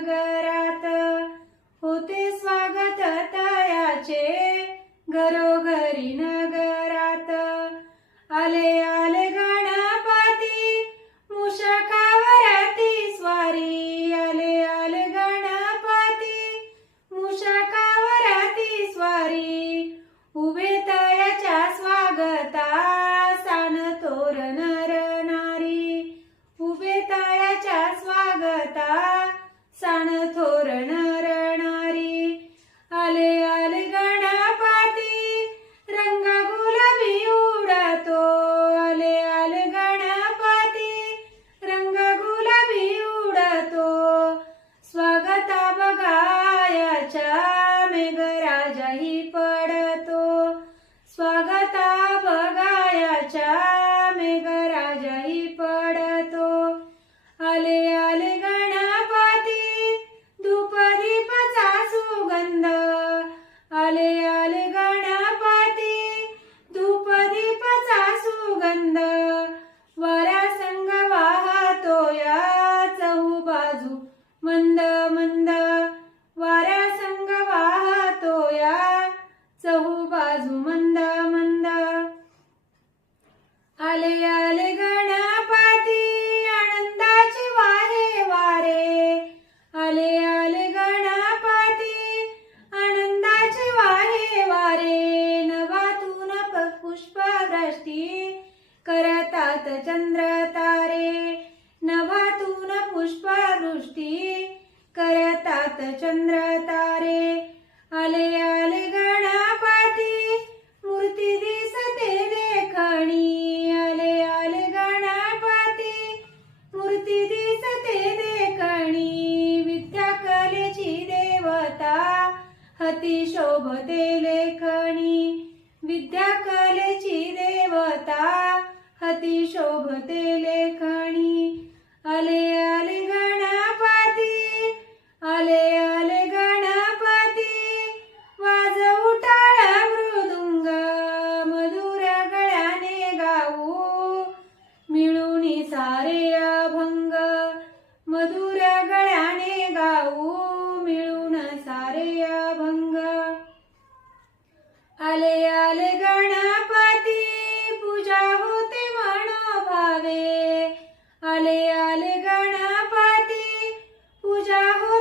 नगरात होते स्वागत तयाचे घरोघरी नगरात आले आले गणपती मूषकावरती स्वारी आले आले गणपती मूषकावरती स्वारी उभे तयाच्या स्वागता सान तोर नर नारी उभे तयाच्या स्वागता सान थोर नर नारी आले आले गणपती रंग गुलाबी उडतो आले आले गणपती रंग गुलाबी उडतो स्वागता बघायाच्या मेघराजाही पडतो स्वागता बघायाच्या मेघराजाही पडतो आले आले गणपती धूप दीपाचा सुगंध आले आले गणपती धूप दीपाचा सुगंध वारा संग वाहतो या चहू बाजू मंद मंद वारा संग वाहतो या चहू बाजू मंद मंद आले आले गणपती आनंदाचे वाहे वारे आले आले गणपती आनंदाचे वाहे वारे नभातून पुष्पवृष्टी करतात चंद्र तारे नभातून पुष्पवृष्टी करतात चंद्र तारे आले आले गणपती मूर्ती दिसते देखणी आले आले गणपती मूर्ती दिसते देखणी विद्या कलेची देवता हती शोभते लेखणी विद्या कलेची देवता हती शोभते लेखणी